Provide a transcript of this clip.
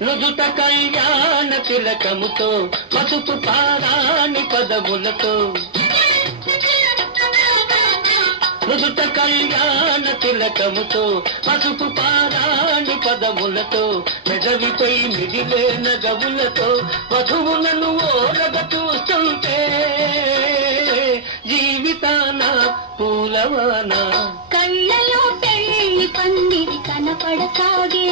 నుదుట కళ్యాణ తిలకముతో పసుపు పారాణి పదములతో నుదుట కళ్యాణ తిలకముతో పసుపు పారాణి పదములతో మెదవిపై మిదిలే నగవులతో వధువులను ఓరగ చూస్తుంటే జీవితాన పూలవాన కళ్ళలో పెళ్లి పందిరి కనపడసాగే